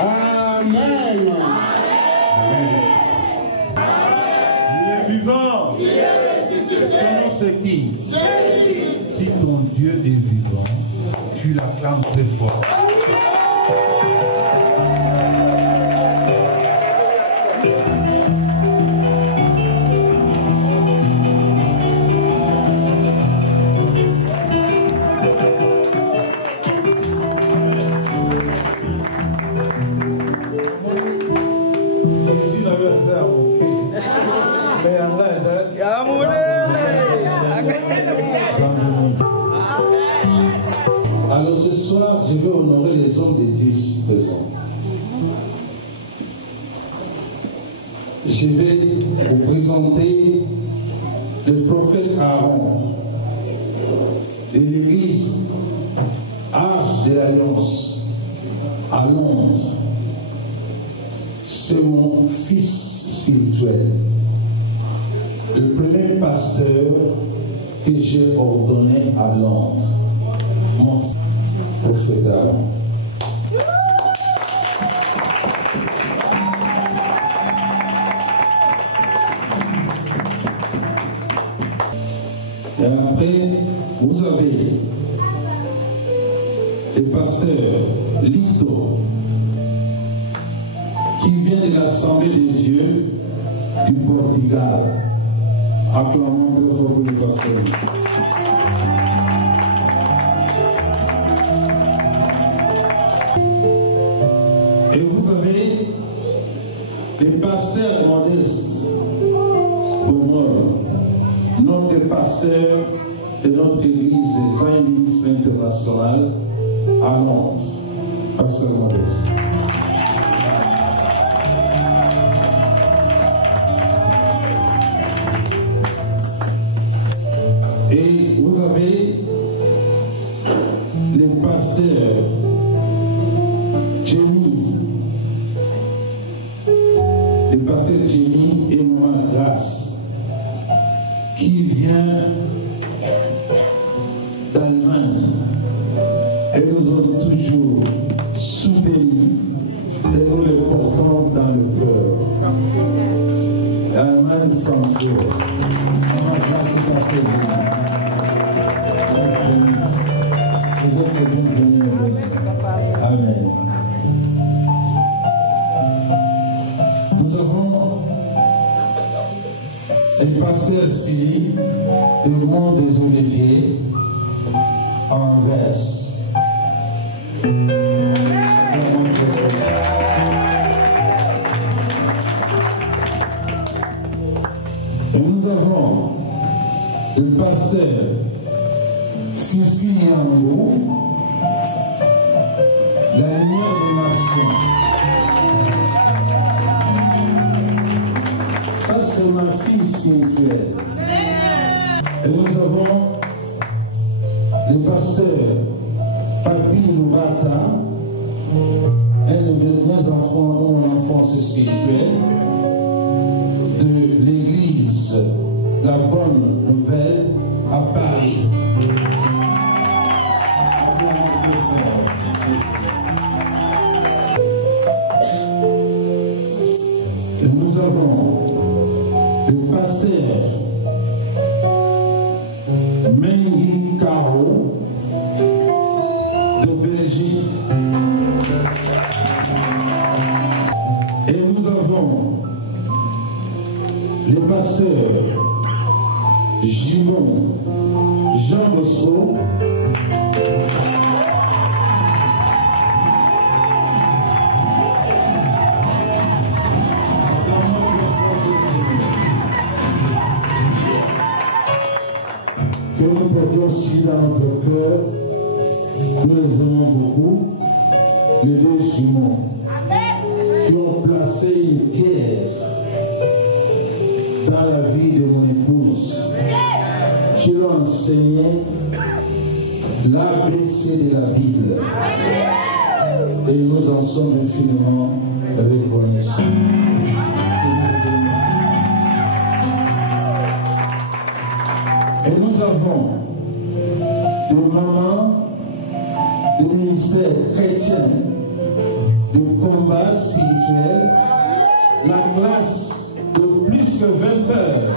Amen. Il est vivant. Son nom c'est qui? Si ton Dieu est vivant, tu l'acclames très fort. Alors ce soir, je vais honorer les hommes de Dieu ici présents. Je vais vous présenter le prophète Aaron de l'église Arche de l'Alliance à Londres. C'est mon fils spirituel, le premier pasteur que j'ai ordonné à Londres, mon prophète Aaron. Et après, vous avez le pasteur Lito, qui vient de l'Assemblée de Dieu du Portugal. Acclamons très fort pour le pasteur Lito. Et vous avez les pasteurs modestes pour moi, notre pasteur de notre église Zioniste internationale à Londres, pasteur modeste. Et vous avez les pasteurs Jenny, le pasteur Jenny et Maman Grâce, qui vient d'Allemagne et nous ont toujours soutenus et nous les portons dans le cœur. Allemagne, Francfort. Maman Grâce, pasteur Jenny. Vous êtes bienvenus. Amen. Nous avons le pasteur Philippe du Mont des Oliviers en Vesse. Et nous avons le pasteur Fifi Yango, la lumière des nations. Ça, c'est ma fille spirituelle. Et nous avons le pasteur Papi Loubata, un de mes enfants ou un enfant spirituel de l'église La Bonne Nouvelle à Paris. Et nous avons le pasteur Mengi Caro de Belgique. Et nous avons le pasteur Gimon Jean Bosco que nous portons aussi dans notre cœur. Nous les aimons beaucoup, les deux Gimon qui ont placé une pierre dans la vie de mon épouse, qui lui ont enseigné l'ABC de la Bible. Et nous en sommes infiniment reconnaissants. Et nous avons de maman de ministère chrétien, de combat spirituel, la classe de plus que 20 heures.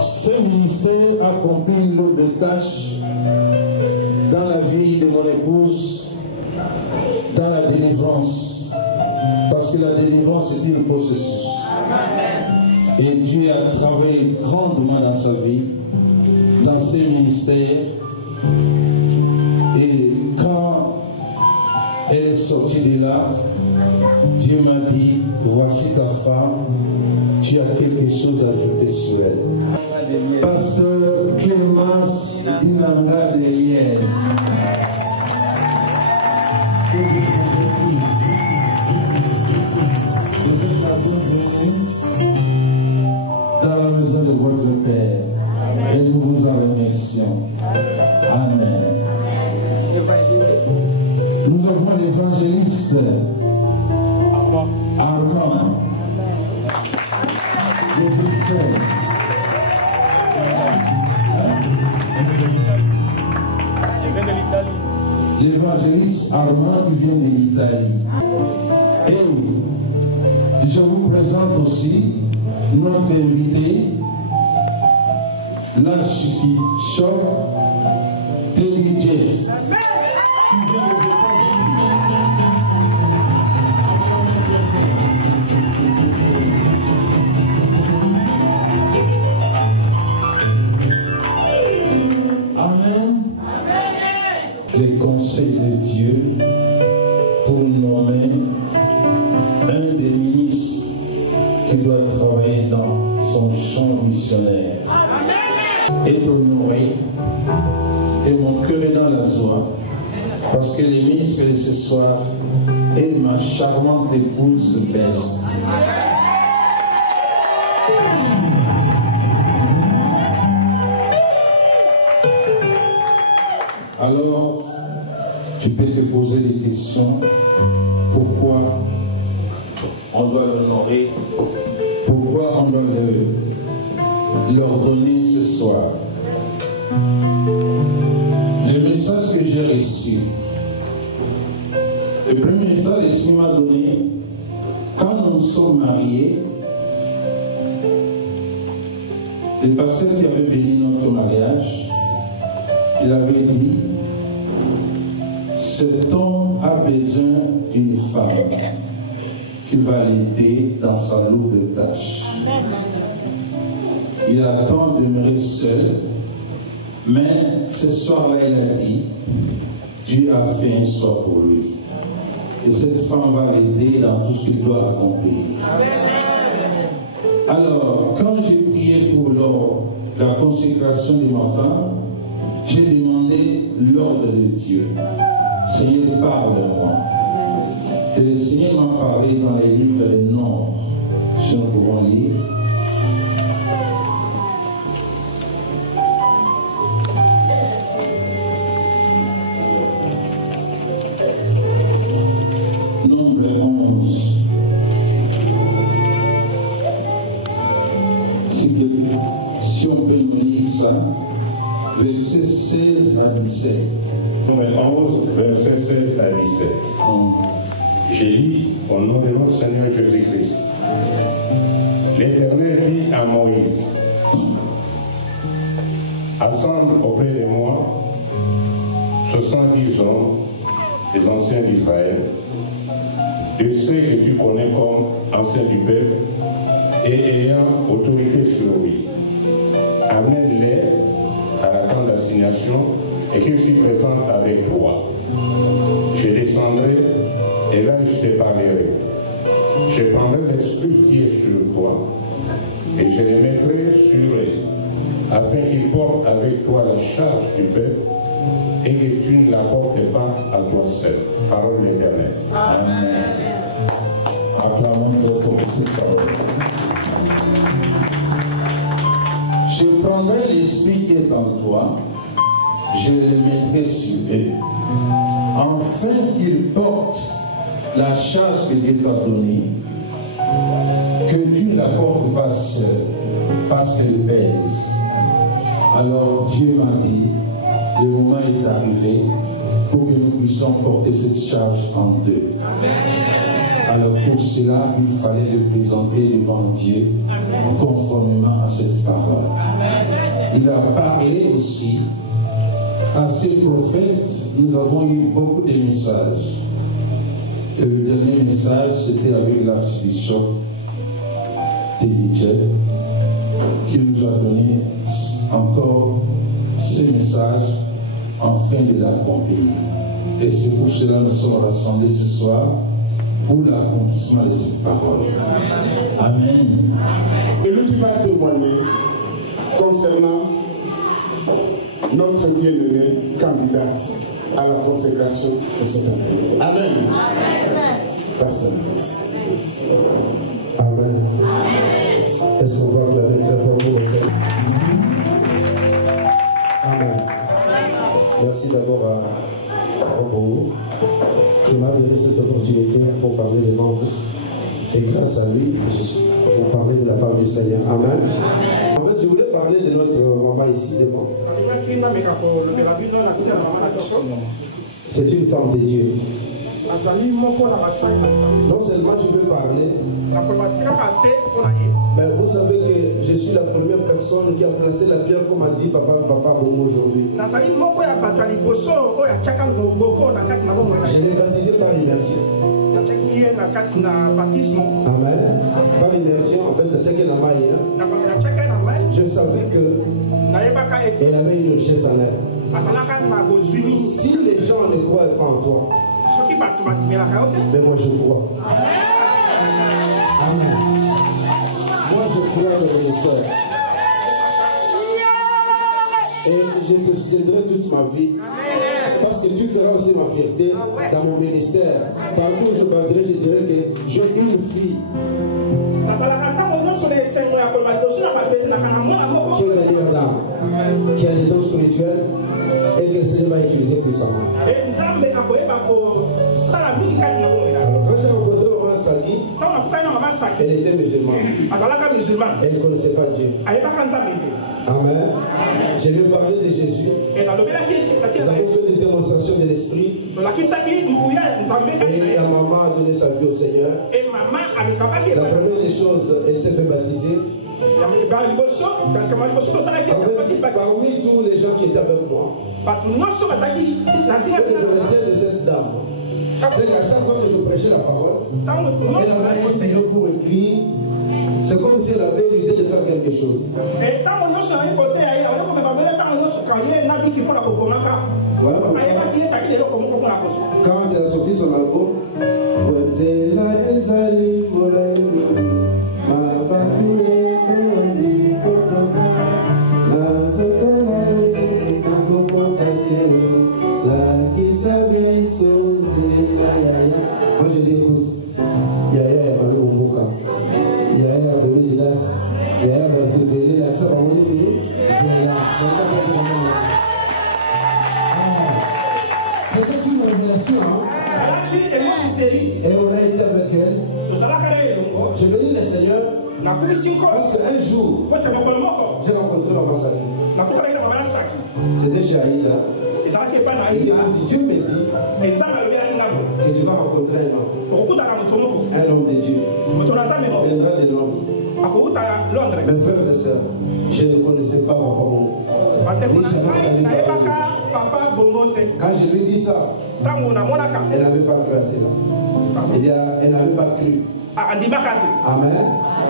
Ce ministère accomplit une lot de tâches dans la vie de mon épouse, dans la délivrance. Parce que la délivrance est un processus. Et Dieu a travaillé grandement dans sa vie, dans ses ministères. Et quand elle est sortie de là, Dieu m'a dit, voici ta femme, tu as quelque chose à ajouter sur elle. Pasteur Clémence Inanga de Liège. Dans la maison de votre Père. Et nous vous en remercions. Amen. Nous avons l'évangéliste Armand de Bruxelles. L'évangéliste Armand qui vient de l'Italie. Et oui, je vous présente aussi notre invité, l'archbishop Téligé. Les conseils de Dieu pour nommer un des ministres qui doit travailler dans son champ missionnaire est honoré et mon cœur est dans la joie parce que le ministre de ce soir est ma charmante épouse Best. Alors, tu peux te poser des questions. Pourquoi on doit l'honorer? Pourquoi on doit leur donner ce soir? Le message que j'ai reçu, le premier message que Dieu m'a donné, quand nous sommes mariés, le pasteur qui avait béni notre mariage, il avait dit, cet homme a besoin d'une femme qui va l'aider dans sa lourde tâche. Il attend de demeurer seul, mais ce soir-là, il a dit, Dieu a fait un sort pour lui. Et cette femme va l'aider dans tout ce qu'il doit accomplir. Alors, quand j'ai prié pour la consécration de ma femme, j'ai demandé l'ordre de Dieu. Seigneur, parle-moi. Et le Seigneur m'a parlé dans les livres des Nord, si nous pouvons lire. Nombre 11. Si on peut nous lire ça, verset 16 à 17. Nombre 11, verset 16 à 17. J'ai dit au nom de notre Seigneur Jésus-Christ. L'Éternel dit à Moïse, assemble auprès de moi 70 hommes, des anciens d'Israël, de ceux que tu connais comme anciens du peuple et ayant autorité sur lui. Amène-les à la grande assignation et qu'ils s'y présentent avec toi. Je descendrai et là je te parlerai. Je prendrai l'esprit qui est sur toi et je les mettrai sur eux, afin qu'ils portent avec toi la charge du peuple et que tu ne la portes pas à toi seul. Parole de l'Éternel. Amen. Acclamons très fort cette parole. Je prendrai l'esprit qui est en toi je les mettrai sur eux, afin qu'ils portent la charge que Dieu t'a donnée, que tu ne la portes pas seul, parce qu'elle pèse. Alors Dieu m'a dit, le moment est arrivé pour que nous puissions porter cette charge en deux. Alors pour cela, il fallait le présenter devant Dieu, conformément à cette parole. Il a parlé aussi à ces prophètes. Nous avons eu beaucoup de messages. Et le dernier message, c'était avec l'archbishop Tédidje, qui nous a donné encore ce message afin de l'accomplir. Et c'est pour cela que nous sommes rassemblés ce soir pour l'accomplissement de cette parole. Amen. Et lui qui va témoigner concernant notre bien-aimée candidate à la consécration de ce temps. Amen. Pasteur. Amen. Est-ce qu'on va acclamer très fort pour le Seigneur? Amen. Merci d'abord à Robo qui m'a donné cette opportunité pour parler devant vous. C'est grâce à lui que je suis pour parler de la part du Seigneur. Amen. En fait, je voulais parler de notre maman ici devant. C'est une femme de Dieu. Non seulement je peux parler, mais vous savez que je suis la première personne qui a placé la pierre comme a dit Papa Bongo aujourd'hui. Je l'ai baptisé par immersion. Amen. Par immersion, en fait, je savais qu'elle avait une richesse en elle. Si les gens ne croient pas en toi, mais moi je crois. Amen. Moi je crois dans le ministère. Et je te soutiendrai toute ma vie. Parce que tu feras aussi ma fierté dans mon ministère. Partout où je parlerai, je dirai que j'ai une fille qui est la meilleure dame, qui a des dons spirituels et que le Seigneur va utiliser puissamment. Quand j'ai rencontré Maman Saki, elle était musulmane. Elle ne connaissait pas Dieu. Amen. Je lui ai parlé de Jésus. Nous avons fait des démonstrations de l'esprit. Et la maman a donné sa vie au Seigneur. La première des choses, elle s'est fait baptiser. Parmi tous les gens qui étaient avec moi, ce que je retiens de cette dame, c'est qu'à chaque fois que je prêchais la parole, elle avait un stylo pour écrire. C'est comme si elle avait l'idée de faire quelque chose. Voilà. Quand elle a sorti son album, moi je dis écoute, Yaya est parlé au Moka, Yaya a donné des lasses, Yaya va te donner la ça va monter, c'est là. C'était une révélation, et on a été avec elle. Je bénis le Seigneur parce qu'un jour, j'ai rencontré Maman Saki. C'était chez Aïda. Et Dieu me dit que tu vas rencontrer un homme de Dieu. Il viendra de Londres. Mes frères et sœurs, je ne connaissais pas Papa Bongo. Quand je lui ai dit ça, elle n'avait pas cru à cela. Elle n'avait pas cru. Amen.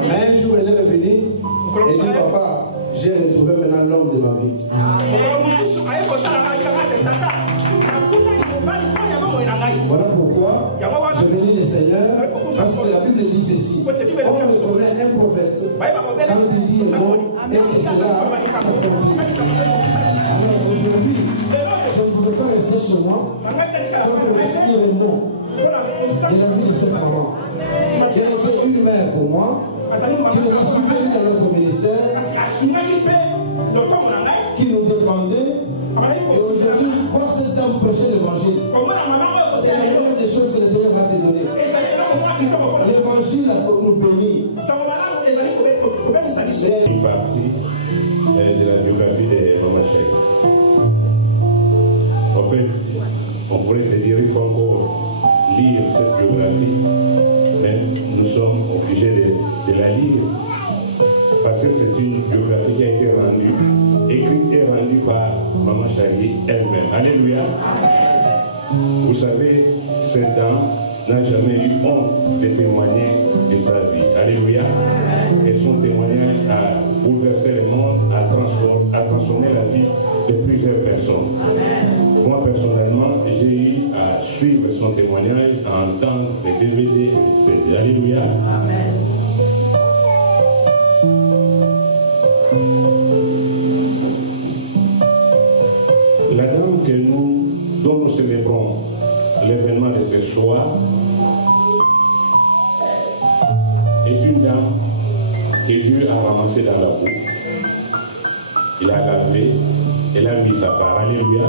Mais un jour, elle est revenue. Elle dit Papa, j'ai retrouvé maintenant l'homme de ma vie. Voilà pourquoi je bénis le Seigneur, parce que la Bible dit ceci. On reconnaît un prophète quand il dit le mot et que cela s'accomplit. Alors aujourd'hui, je ne pouvais pas rester chez moi sans dire le nom de la vie de cette maman. Qui a été une mère pour moi, qui nous a soutenus dans notre ministère, qui nous défendait, et aujourd'hui on pourrait se dire qu'il faut encore lire cette biographie, mais nous sommes obligés de la lire parce que c'est une biographie qui a été écrite et rendue par Maman Chagui elle-même. Alléluia. Vous savez, cette dame n'a jamais eu honte de témoigner de sa vie. Alléluia. Et son témoignage a bouleversé le monde, a transformé la vie de plusieurs personnes. Amen. Moi, personnellement, j'ai eu à suivre son témoignage, à entendre les DVD et les CD. Alléluia. Amen. La dame dont nous célébrons l'événement de ce soir est une dame que Dieu a ramassée dans la boue. Il a lavé, elle a mis sa part. Alléluia.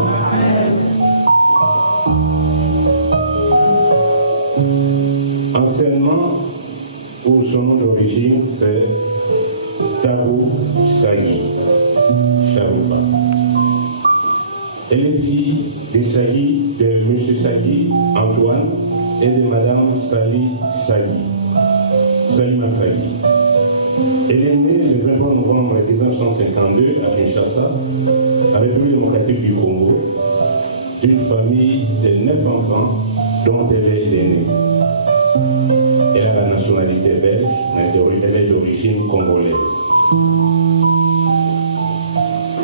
Anciennement, pour son nom d'origine, c'est Tabou Sagui Charoufa. Elle est fille de Sagui, de M. Sagui Antoine et de Mme Sali Sagui. Salima Sagui. Elle est née le 23 novembre 1952 à Kinshasa, en République démocratique du Congo, d'une famille de 9 enfants dont elle est l'aînée. Elle a la nationalité belge, mais elle est d'origine congolaise.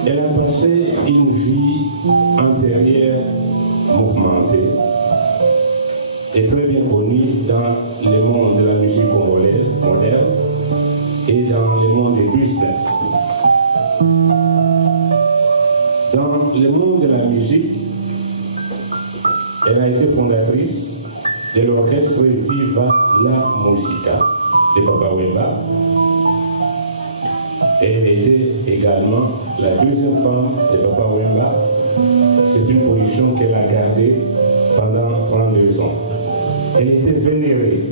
Elle a passé une vie antérieure mouvementée et très bien connue dans le monde de la musique congolaise moderne et dans le monde des business. Dans le monde de la musique, elle a été fondatrice de l'orchestre Viva la Musica de Papa Wemba. Et elle était également la deuxième femme de Papa Wemba. C'est une position qu'elle a gardée pendant 32 ans. Elle était vénérée.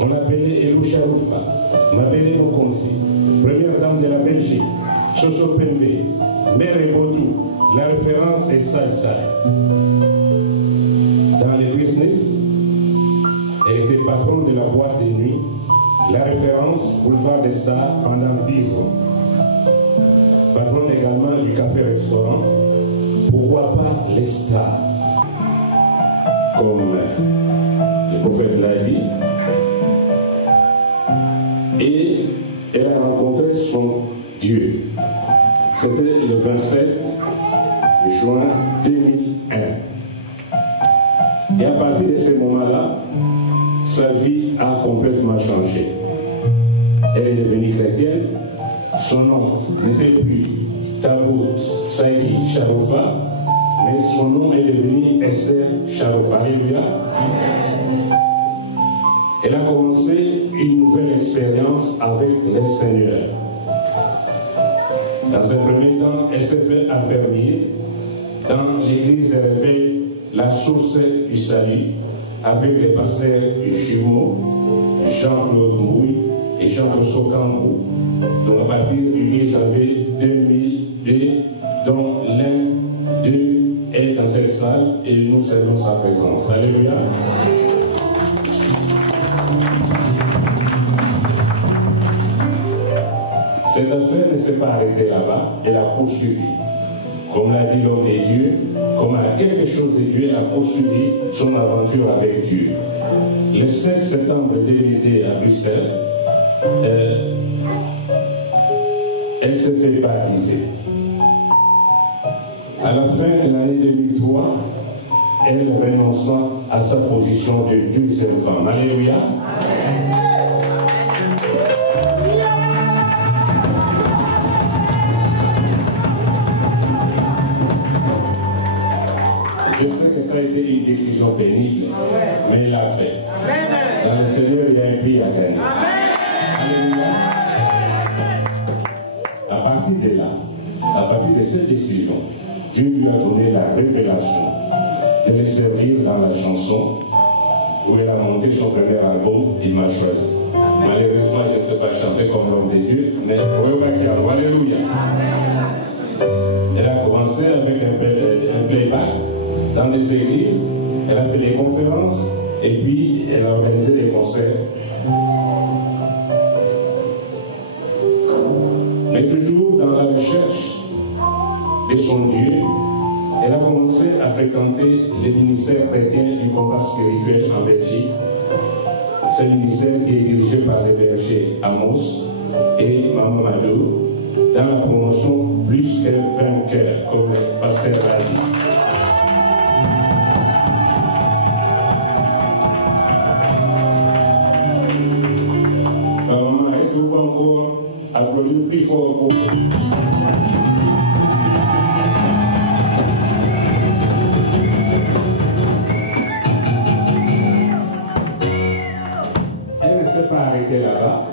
On l'appelait Elou Charoufa, Mabele Mokonzi, première dame de la Belgique, Soso Pembe, Mère Botou. La référence est Sai. Dans le business, elle était patronne de la boîte de nuit. La référence, Boulevard des Stars, pendant 10 ans. Patronne également du café-restaurant. Pourquoi pas les stars? Comme le prophète l'a dit. Et elle a rencontré son Dieu. C'était le 27 juin 2001. Et à partir de ce moment-là, sa vie a complètement changé. Elle est devenue chrétienne. Son nom n'était plus Tabou Sagui Charoufa, mais son nom est devenu Esther Charoufa. Alléluia. Elle a commencé une nouvelle expérience avec le Seigneur. Dans un premier temps, elle s'est fait affermir dans l'église de réveil, la source du salut, avec les pasteurs du jumeau, Jean-Claude Mouy et Jean-Claude Kangou. Donc à partir du 10 janvier 2002, dont l'un d'eux est dans cette salle et nous saluons sa présence. Alléluia. Cette affaire ne s'est pas arrêtée là-bas, elle a poursuivi. Comme l'a dit l'homme de Dieu, comme à quelque chose de Dieu a poursuivi son aventure avec Dieu. Le 7 septembre 2002 à Bruxelles, elle s'est fait baptiser. À la fin de l'année 2003, elle renonçant à sa position de deuxième femme. Alléluia. Je sais que ça a été une décision pénible, mais il l'a fait. Dans le Seigneur, il y a un prix à gagner. Alléluia. À partir de là, à partir de cette décision, Dieu lui a donné la révélation de le servir dans la chanson où elle a monté son premier album, Il m'a choisi. Malheureusement, je ne sais pas chanter comme l'homme de Dieu, mais alléluia. Elle a commencé avec un playback dans des églises elle a fait des conférences et puis elle a organisé des concerts. Mais toujours dans la recherche de son Dieu, elle a commencé à fréquenter les ministères chrétiens du combat spirituel en Belgique. C'est un ministère qui est dirigé par les bergers Amos et Maman Madou dans la promotion plus que vainqueur, comme le pasteur l'a dit. Maman, est-ce que vous pouvez encore applaudir plus fort pour là-bas.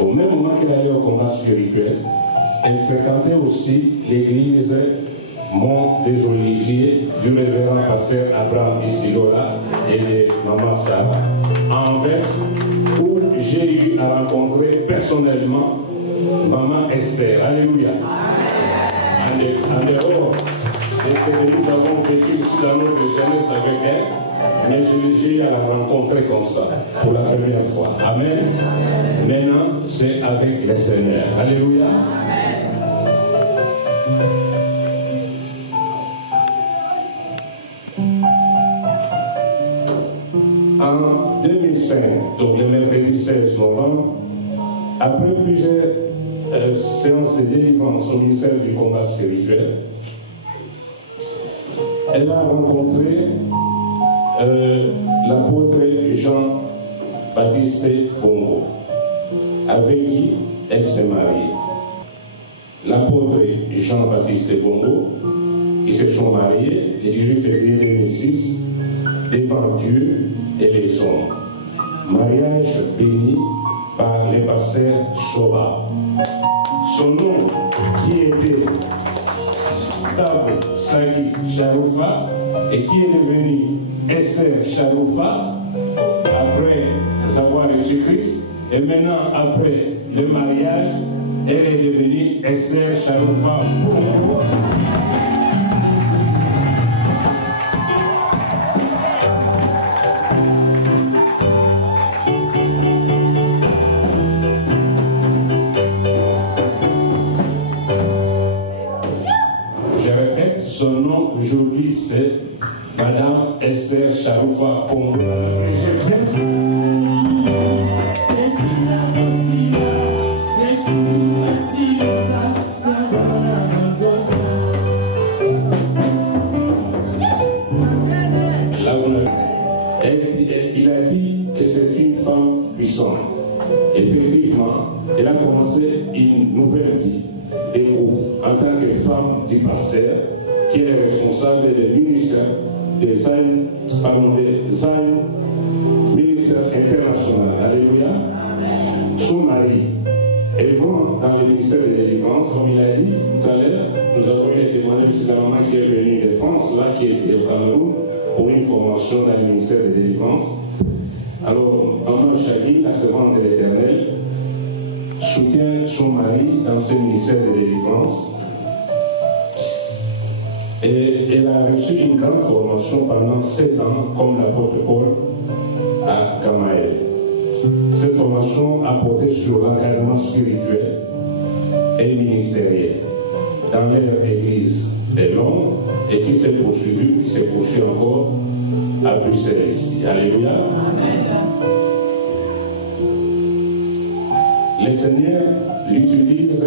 Au même moment qu'elle allait au combat spirituel, elle fréquentait aussi l'église Mont des Oliviers du révérend pasteur Abraham Isidora et de Maman Sarah en Anvers, où j'ai eu à rencontrer personnellement Maman Esther. Alléluia. En dehors de ce que nous avons vécu ici dans notre jeunesse avec elle, mais j'ai eu à la rencontrer comme ça, pour la première fois. Amen. Maintenant, c'est avec le Seigneur. Alléluia. En 2005, donc le mercredi 16 novembre, après plusieurs séances de délivrance au ministère du combat spirituel, elle a rencontré l'apôtre Jean-Baptiste Bongo, avec qui elle s'est mariée. L'apôtre Jean-Baptiste Bongo, ils se sont mariés le 18 février 2006 devant Dieu et les hommes. Mariage béni par le pasteur Soba. Son nom qui était Tabo Sagi Charoufa et qui est devenu Esther Charoufa après avoir reçu Christ, et maintenant après le mariage, elle est devenue Esther Charoufa Bongo. Je répète, son nom aujourd'hui c'est Madame Esther Charoufa Bongo. Il a dit que c'est une femme puissante. Effectivement, elle a commencé une nouvelle vie en tant que femme du pasteur qui est responsable du ministère des Zion ministère international. Alléluia. Son mari, elle va dans le ministère de la délivrance, comme il a dit tout à l'heure. Nous avons eu des témoignages de la maman qui est venue de France, là, qui était au Cameroun, pour une formation dans le ministère de la délivrance. Alors, maman Chadi, la servante de l'Éternel, soutient son mari dans ce ministère de la délivrance. Et elle a reçu une grande formation pendant 7 ans comme l'apôtre Paul à Gamaël. Cette formation a porté sur l'encadrement spirituel et ministériel dans leur église de Londres et qui s'est poursuivi encore à Bruxelles ici. Alléluia. Amen. Le Seigneur l'utilise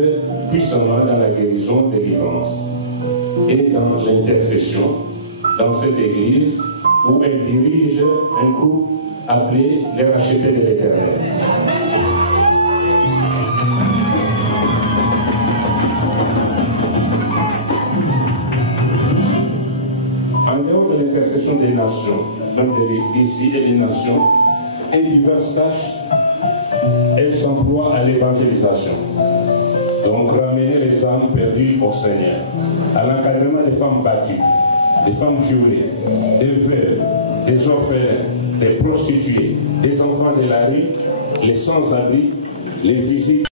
puissamment dans la guérison, délivrance et dans l'intercession dans cette église où elle dirige un groupe appelé les rachetés de l'Éternel. En dehors de l'intercession des nations, donc de l'église et des nations, et diverses tâches, elle s'emploie à l'évangélisation. Donc ramener les âmes perdues au Seigneur, à l'encadrement des femmes battues, des femmes violées, des veuves, des orphelins, des prostituées, des enfants de la rue, les sans-abri, les visites